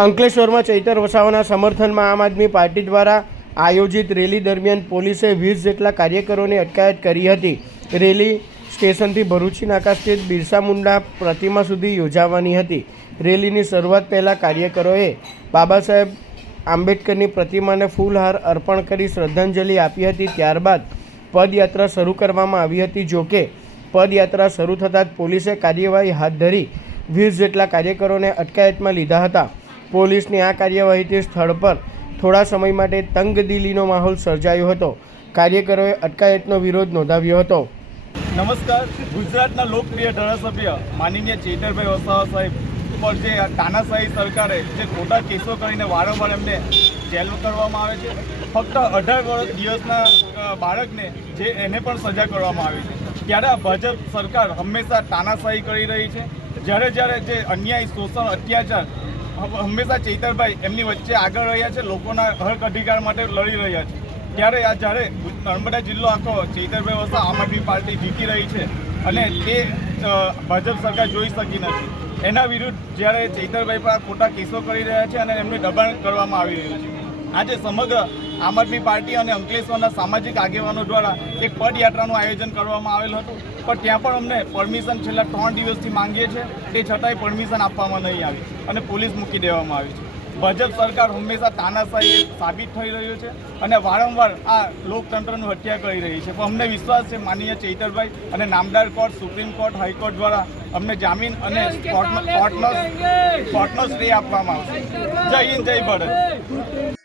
અંકલેશ્વરમાં ચૈતર વસાવાના સમર્થનમાં આમ આદમી પાર્ટી દ્વારા આયોજિત રેલી દરમિયાન પોલીસે 20 જેટલા કાર્યકરોની અટકાયત કરી હતી। રેલી સ્ટેશનથી ભરૂચી નાકા સ્થિત બિરસા મુંડા પ્રતિમા સુધી યોજાવાની હતી। રેલીની શરૂઆત પહેલાં કાર્યકરોએ બાબા સાહેબ આંબેડકરની પ્રતિમાને ફૂલહાર અર્પણ કરી શ્રદ્ધાંજલિ આપી હતી। ત્યારબાદ પદયાત્રા શરૂ કરવામાં આવી હતી। જોકે પદયાત્રા શરૂ થતાં જ પોલીસે કાર્યવાહી હાથ ધરી 20 જેટલા કાર્યકરોને અટકાયતમાં લીધા હતા। પોલીસની આ કાર્યવાહીથી સ્થળ પર થોડા સમય માટે તંગદિલીનો માહોલ સર્જાયો હતો। કાર્યકરોએ અટકાયતનો વિરોધ નોંધાવ્યો હતો। નમસ્કાર। ગુજરાતના લોકપ્રિય ધારાસભ્ય માનનીય ચૈતરભાઈ વસાવા સાહેબ પર જે તાનાશાહી સરકારે જે ખોટા કેસો કરીને વારંવાર એમને જેલ કરવામાં આવે છે। ફક્ત 18 દિવસના બાળકને એને પણ સજા કરવામાં આવી છે। ત્યારે આ ભાજપ સરકાર હંમેશા તાનાશાહી કરી રહી છે। જ્યારે જે અન્યાય, શોષણ, અત્યાચાર હંમેશા ચૈતરભાઈ એમની વચ્ચે આગળ રહ્યા છે, લોકોના હક અધિકાર માટે લડી રહ્યા છે। ત્યારે જ્યારે નર્મદા જિલ્લો આખો ચૈતરભાઈ વસાવા આમ આદમી પાર્ટી જીતી રહી છે અને તે ભાજપ સરકાર જોઈ શકી નથી। એના વિરુદ્ધ જ્યારે ચૈતરભાઈ પર ખોટા કેસો કરી રહ્યા છે અને એમને દબાણ કરવામાં આવી રહ્યું છે। આજે સમગ્ર આમ આદમી પાર્ટી અને અંકલેશ્વરના સામાજિક આગેવાનો દ્વારા એક પદયાત્રાનું આયોજન કરવામાં આવેલ હતું, પણ ત્યાં પણ અમને પરમિશન છેલ્લા 3 દિવસથી માંગીએ છીએ, તે છતાંય પરમિશન આપવામાં નહીં આવી અને પોલીસ મૂકી દેવામાં આવી છે। ભાજપ સરકાર હંમેશા તાનાશાહી સાબિત થઈ રહ્યું છે અને વારંવાર આ લોકતંત્રનું હત્યા કરી રહી છે। પણ અમને વિશ્વાસ છે માનનીય ચૈતરભાઈ અને નામદાર કોર્ટ, સુપ્રીમ કોર્ટ, હાઈકોર્ટ દ્વારા અમને જામીન અને કોર્ટનો સ્ટે આપવામાં આવશે। જય હિન્દ, જય ભારત।